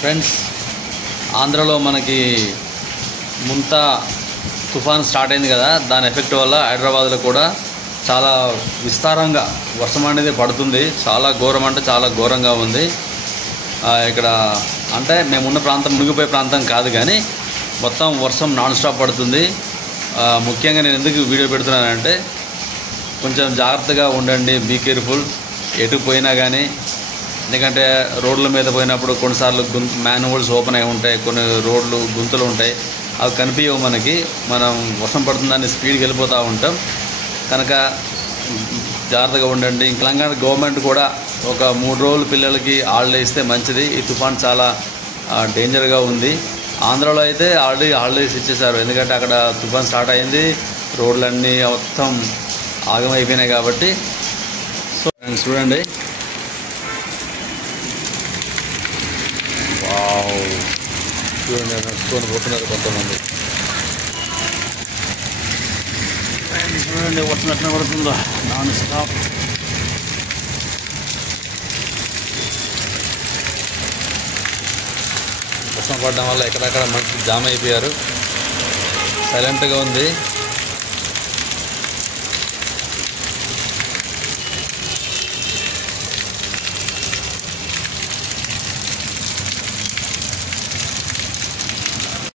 Friends, ఆంధ్రలో మనకి ముంతా తుఫాన్ స్టార్ట్ అయింది కదా, దాని ఎఫెక్ట్ వల్ల హైదరాబాద్లో కూడా చాలా విస్తారంగా వర్షం అనేది పడుతుంది. చాలా ఘోరం అంటే చాలా ఘోరంగా ఉంది. ఇక్కడ అంటే మేమున్న ప్రాంతం మునిగిపోయే ప్రాంతం కాదు, కానీ మొత్తం వర్షం నాన్ స్టాప్ పడుతుంది. ముఖ్యంగా నేను ఎందుకు వీడియో పెడుతున్నానంటే కొంచెం జాగ్రత్తగా ఉండండి, బీ కేర్ఫుల్ ఎటు పోయినా కానీ. ఎందుకంటే రోడ్ల మీద పోయినప్పుడు కొన్నిసార్లు మ్యాన్హోల్స్ ఓపెన్ అయి ఉంటాయి, కొన్ని రోడ్లు గుంతలు ఉంటాయి, అవి కనిపించవు మనకి. మనం వర్షం పడుతుందని స్పీడ్కి వెళ్ళిపోతూ ఉంటాం, కనుక జాగ్రత్తగా ఉండండి. తెలంగాణ గవర్నమెంట్ కూడా ఒక 3 రోజులు పిల్లలకి హాలిడే ఇస్తే మంచిది. ఈ తుఫాన్ చాలా డేంజర్గా ఉంది. ఆంధ్రాలో అయితే ఆల్రెడీ హాలిడేస్ ఇచ్చేశారు, ఎందుకంటే అక్కడ తుఫాన్ స్టార్ట్ అయింది, రోడ్లన్నీ మొత్తం ఆగమైపోయినాయి కాబట్టి. సో చూడండి, చూడండి నడుచుకొని పోతున్నారు కొంతమంది. చూడండి వర్షం ఎట్లా పడుతుందో నాన్ స్టాప్. వర్షం పడడం వల్ల ఎక్కడెక్కడ మనుషులు జామ్ అయిపోయారు. సైలెంట్గా ఉంది.